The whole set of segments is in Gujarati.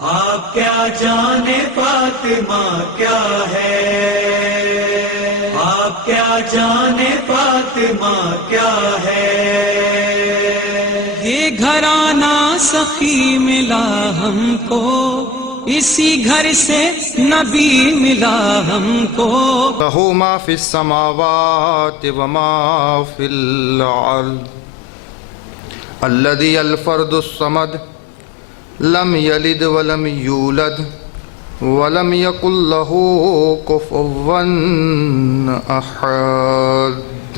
आप क्या जाने फातिमा क्या है, आप क्या जाने फातिमा क्या है। ये घराना सखी मिला हमको, इसी घर से नबी मिला हमको। लहू मा फिस समावाति व मा फिल अर्द अल्लज़ी अल फ़र्दुस समद लम यलिद वलम यूलद वलम यकुल लहू कुफुवन अहद।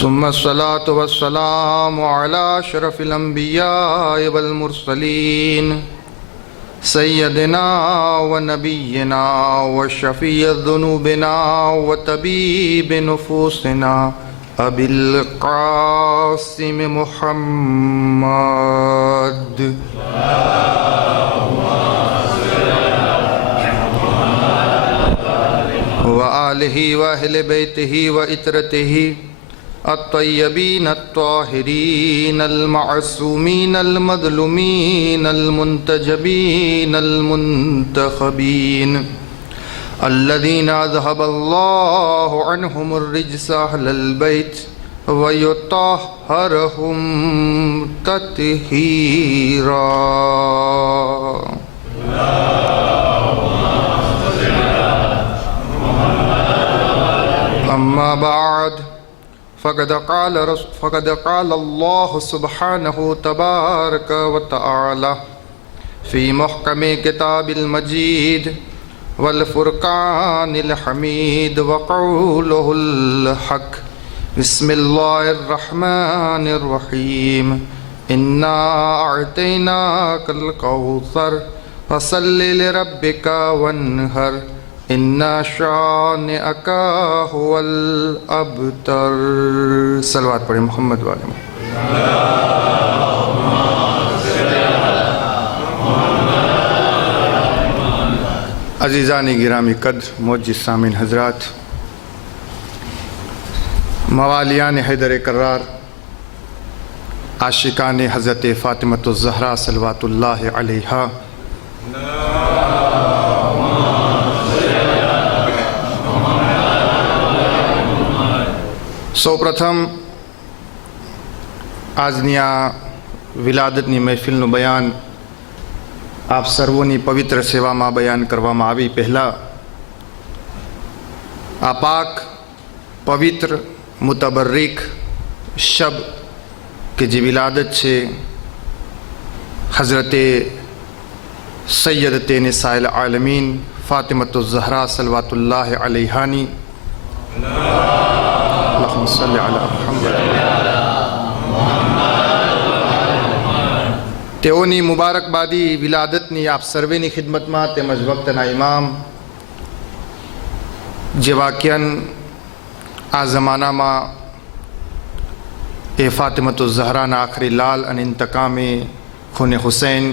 सुम्मा सलातु वस्सलामु अला अशरफिल अंबिया वल मुरसलीन सय्यदिना व नबिय्यिना व शफ़ीअ ज़ुनूबिना व तबीब नुफूसिना अबिल क़ासिम मुहम्मद व आलिहि व अहले बैतिहि व इतरतिहि अत्तय्यबीन अत्ताहिरीन अल-मअसूमीन अल-मज़लूमीन अल-मुंतजबीन अल-मुंतखबीन अल्लज़ीना अज़हबल्लाहु अन्हुमुर रिज्स अहलल बैत व युत्तहिरुहुम तत्हीरा। अम्मा बाद फ़क़द क़ाल अल्लाहु सुब्हानहु तबारक व तआला फ़ी मुहकमे किताबिल मजीद वल फ़ुरक़ानिल हमीद व क़ौलुहुल हक़। बिस्मिल्लाहिर रहमानिर रहीम। इन्ना अअतैनाकल कौसर फ़सल्लि लिरब्बिका वन्हर इन्ना शानिअका हुवल अबतर। सलवात पढ़े मोहम्मद वाले में। अज़ीज़ानी गिरामी कद्र मोअज़्ज़िज़ सामीन हज़रात, मवालियान हैदर कर्रार, आशिकान हज़रत फ़ातिमतुज़ ज़हरा सल्लवातुल्लाहि अलैहा, સૌપ્રથમ આજની આ વિલાદતની મહેફિલનું બયાન આપ સર્વોની પવિત્ર સેવામાં બયાન કરવામાં આવી પહેલાં આ પાક પવિત્ર મુતબર્રિક શબ કે જે વિલાદત છે હઝરતે સૈયદતે નિસાઇલ આલમીન ફાતિમતુઝ ઝહરા સલ્લવાતુલ્લાહ अलैहाની તેઓની મુબારકબાદી વિલાદતની આપ સર્વેની ખિદમતમાં તેમજ વક્તના ઇમામ જે વાક્યન આ જમાનામાં એ ફાતિમતુઝ ઝહરાના આખરી લાલ અને ઇંતકામે ખૂને હુસૈન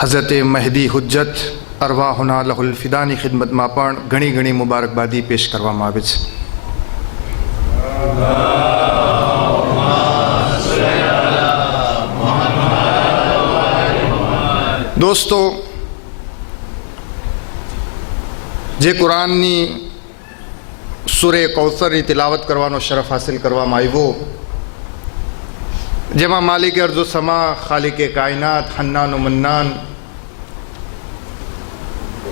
હઝરતે મહેદી હુજ્જત અરવાહુના લહુલ ફિદાની ખિદમતમાં પણ ઘણી ઘણી મુબારકબાદી પેશ કરવામાં આવે છે। દોસ્તો, જે કુરાનની સૂરે કૌસરની તિલાવત કરવાનો શરફ હાસિલ કરવામાં આવ્યો, જેમાં માલિક અર્ઝ સમા, ખાલિકે કાયનાત, હન્નાન મન્નાન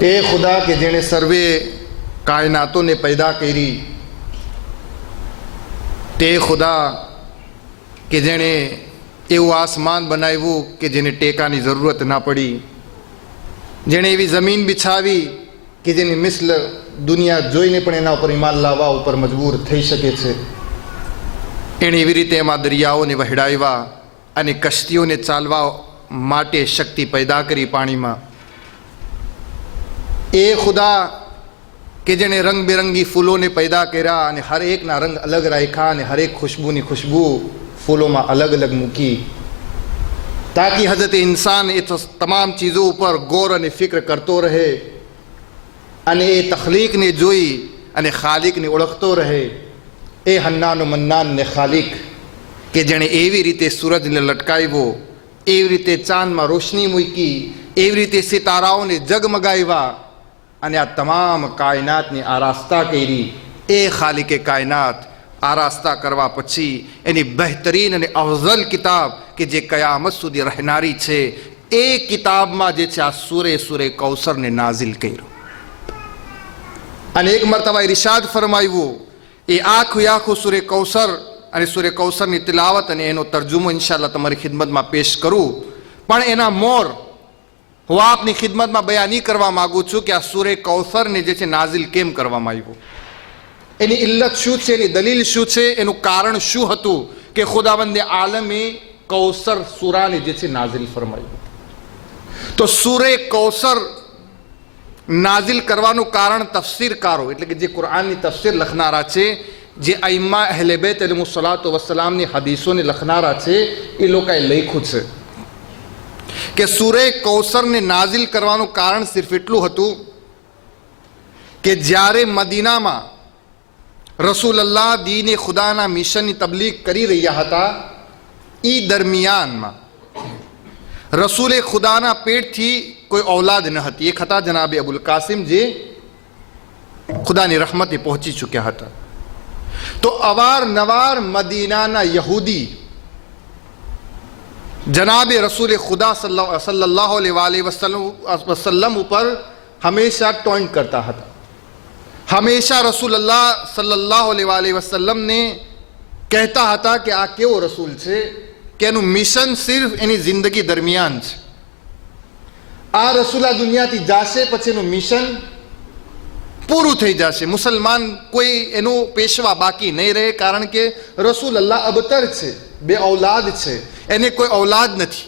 એ ખુદા કે જેણે સર્વે કાયનાતોને પેદા કરી, તે ખુદા કે જેણે એવું આસમાન બનાવ્યું કે જેને ટેકાની જરૂરત ના પડી, જેણે એવી જમીન બિછાવી કે જેની મિસ્લ દુનિયા જોઈને પણ એના ઉપર ઈમાન લાવવા ઉપર મજબૂર થઈ શકે છે, એણે એવી રીતે એમાં દરિયાઓને વહેડાવ્યા અને કશ્તીઓને ચાલવા માટે શક્તિ પેદા કરી પાણીમાં। એ ખુદા કે જેણે રંગબેરંગી ફૂલોને પેદા કર્યા અને હર એકના રંગ અલગ રાખ્યા અને હરેક ખુશ્બુની ખુશ્બુ ફૂલોમાં અલગ અલગ મૂકી, ताकि हज़रत इंसान ये तो तमाम चीज़ों पर गौर और फिक्र करते रहे અને એ તખલીકને જોઈ અને ખાલિકને ઓળખતો રહે એ હન્નાન મન્નાન ને ખાલિક કે જેણે એવી રીતે સૂરજને લટકાવ્યો, એવી રીતે ચાંદમાં રોશની મૂકી, એવી રીતે સિતારાઓને જગમગાવ્યા અને આ તમામ કાયનાતની આરાસ્તા કરી, એ ખાલિકે કાયનાત આરાસ્તા કરવા પછી એની બહેતરીન અને અફઝલ કિતાબ કે જે કયામત સુધી રહેનારી છે, એ કિતાબમાં જે છે આ સૂરે કૌસરને નાઝિલ કર્યું. અને એક મરતબા ઇરશાદ ફરમાવ્યું, એ આખું સૂરે કૌસર અને સૂરે કૌસરની તિલાવત અને એનો તર્જુમો ઇન્શાઅલ્લાહ તમારી ખિદમતમાં પેશ કરું, પણ એના મોર હું આપની ખિદમતમાં બયાન નહીં કરવા માગું છું કે આ સૂરે કૌસરને જે છે નાઝિલ કેમ કરવામાં આવ્યું, એની ઇલ્લત શું છે, એની દલીલ શું છે, એનું કારણ શું હતું કે ખુદાવંદે આલમે કૌસર સૂરાને જે છે નાઝિલ ફરમાયું. તો સૂરે કૌસર નાઝિલ કરવાનું કારણ તફસીરકારો એટલે કે જે કુરાનની તફસીર લખનારા છે, જે અઈમ્મા અહલે બેત અલૈહિસ્સલાતુ વસ્સલામની હદીસોને લખનારા છે, એ લોકોએ લખ્યું છે કે સૂરે કૌસરને નાઝિલ કરવાનું કારણ સિર્ફ એટલું હતું કે જ્યારે મદીનામાં રસૂલલ્લાહ દીને ખુદાના મિશનની તબલીગ કરી રહ્યા હતા, એ દરમિયાનમાં રસૂલે ખુદાના પેટથી કોઈ ઔલાદ ન હતી. એક હતા જનાબે અબુલ કાસિમ, જે ખુદાની રહમતે પહોંચી ચૂક્યા હતા. તો અવારનવાર મદીનાના યહૂદી જનાબે રસૂલે ખુદા સલ્લલ્લાહુ અલૈહિ વસલ્લમ ઉપર હંમેશા ટોન્ટ કરતા હતા. હંમેશા રસૂલલ્લાહ સલ્લલ્લાહુ અલૈહિ વસલ્લમને કહેતા હતા કે આ કેવો રસૂલ છે કે એનું મિશન સિર્ફ એની જિંદગી દરમિયાન છે. આ રસૂલ આ દુનિયાથી જાશે પછી એનું મિશન પૂરું થઈ જશે. મુસલમાન કોઈ એનું પેશવા બાકી નહીં રહે, કારણ કે રસૂલલ્લાહ અબતર છે, બે ઔલાદ છે, એને કોઈ ઔલાદ નથી.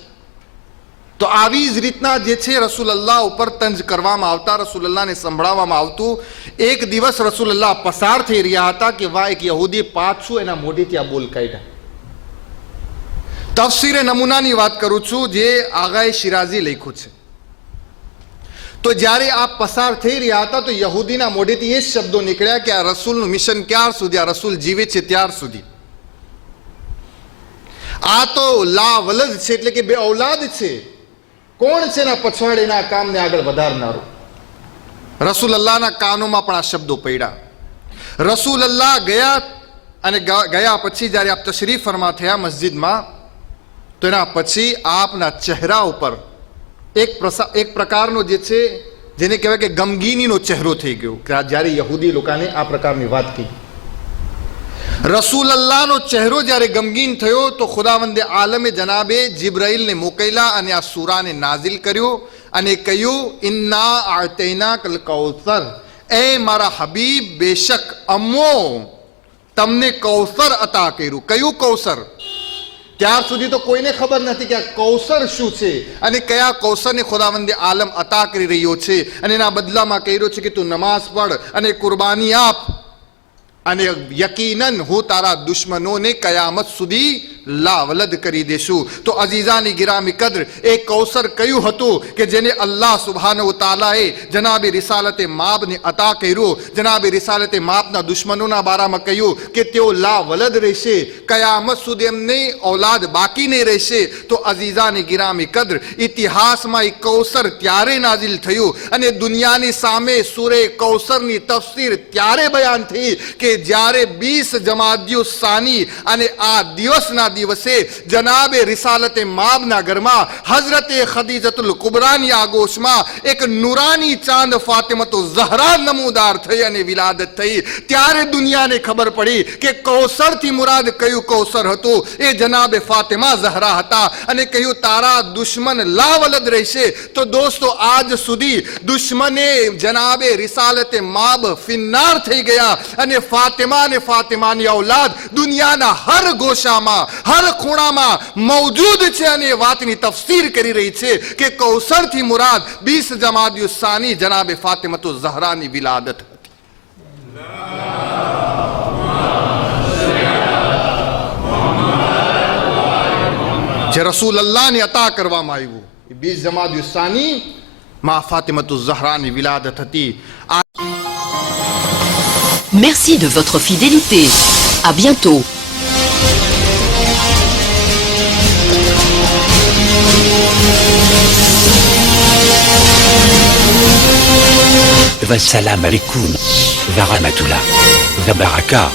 તો આવી જ રીતના જે છે રસૂલલ્લાહ ઉપર તંજ કરવામાં આવતા, રસૂલલ્લાહને સંભળાવવામાં આવતું. એક દિવસ રસૂલલ્લાહ પસાર થઈ રહ્યા હતા કે વાહ, એક યહૂદી પાછું એના મોઢેથી આ બોલ કાઢ્યા. તફસીરે નમૂનાની વાત કરું છું, જે આગાએ શિરાઝી લખ્યું છે. તો જ્યારે આ પસાર થઈ રહ્યા હતા તો યહૂદીના મોઢેથી એ શબ્દો નીકળ્યા કે આ રસૂલનું મિશન ક્યાર સુધી, આ રસૂલ જીવે છે ત્યાર સુધી. આ તો લા વલદ છે, એટલે કે બે ઔલાદ છે. કોણ છે એના પછવાડેના કામને આગળ વધારનારું? રસૂલલ્લાહના કાનોમાં પણ આ શબ્દો પડ્યા. રસૂલલ્લાહ ગયા, અને ગયા પછી જ્યારે આપ તશરીફ ફરમા થયા મસ્જિદમાં, તો એના પછી આપના ચહેરા ઉપર એક પ્રકારનો જે છે જેને કહેવાય કે ગમગીનીનો ચહેરો થઈ ગયો કે જ્યારે યહૂદી લોકોને આ પ્રકારની વાત કહી. રસૂલલ્લાહનો ચહેરો જ્યારે ગમગીન થયો તો ખુદાવંદે આલમે જનાબે જિબ્રાઈલને મોકલ્યા અને આ સૂરાને નાઝિલ કર્યો અને કહ્યું, ઇન્ના આતૈનાકલ કૌસર, એ મારા હબીબ, બેશક અમો તમને કૌસર અતા કર્યું. કયું કૌસર? ત્યાર સુધી તો કોઈને ખબર નથી કે આ કૌસર શું છે અને કયા કૌસરને ખુદાવંદે આલમ અતા કરી રહ્યો છે, અને એના બદલામાં કહ્યું છે કે તું નમાઝ પઢ અને કુરબાની આપ, અને યકીનન હું તારા દુશ્મનોને કયામત સુધી લાવલદ કરી દેશું. તો અઝીઝાની ગિરામી કદ્ર, એ કૌસર કયું હતું કે જેને અલ્લાહ સુબ્હાનહુ તાલાએ જનાબે રિસાલતે માબને અતા કર્યું. જનાબે રિસાલતે માબના દુશ્મનોના બારામાં કહ્યું કે તેઓ લાવલદ રહેશે, કયામત સુધી એમને ઔલાદ બાકી નહીં રહેશે. તો અઝીઝાની ગિરામી કદ્ર, ઇતિહાસમાં એ કૌસર ત્યારે નાઝિલ થયું અને દુનિયાની સામે સૂરે કૌસરની તફસીર ત્યારે બયાન થઈ કે જ્યારે 20 જમાદિયુ સાની અને આ દિવસના દિવસે જનાબે રિસાલતે માબના ઘરમાં હઝરતે ખદીજતુલ કુબરાની આગોશમાં એક નુરાની ચાંદ ફાતિમતુ ઝહરા નમૂદાર થઈ અને વિલાદત થઈ. ત્યારે દુનિયાને ખબર પડી કે કૌસરથી મુરાદ કયું કૌસર હતું? એ જનાબે ફાતિમા ઝહરા હતા. અને કહ્યું તારા દુશ્મન લાવલદ રહેશે. તો દોસ્તો, આજ સુધી દુશ્મને જનાબે રિસાલતે માબ ફિન્નાર થઈ ગયા અને ફાતિમા અને ફાતિમાની ઔલાદ દુનિયાના હર ગોશામાં, હર ખૂણામાં મૌજૂદ છે અને એ વાતની તફસીર કરી રહી છે કે કૌસરથી મુરાદ 20 જમાદિયુ સાની જનાબે ફાતિમતુ ઝહરાની વિલાદત હતી. જે રસૂલલ્લાહને અતા કરવામાં આવ્યું એ 20 જમાદિયુ સાની માં ફાતિમતુ ઝહરાની વિલાદત હતી. Merci de votre fidélité. À bientôt. Wassalam alaikum. Wa rahmatullah. Wa baraka.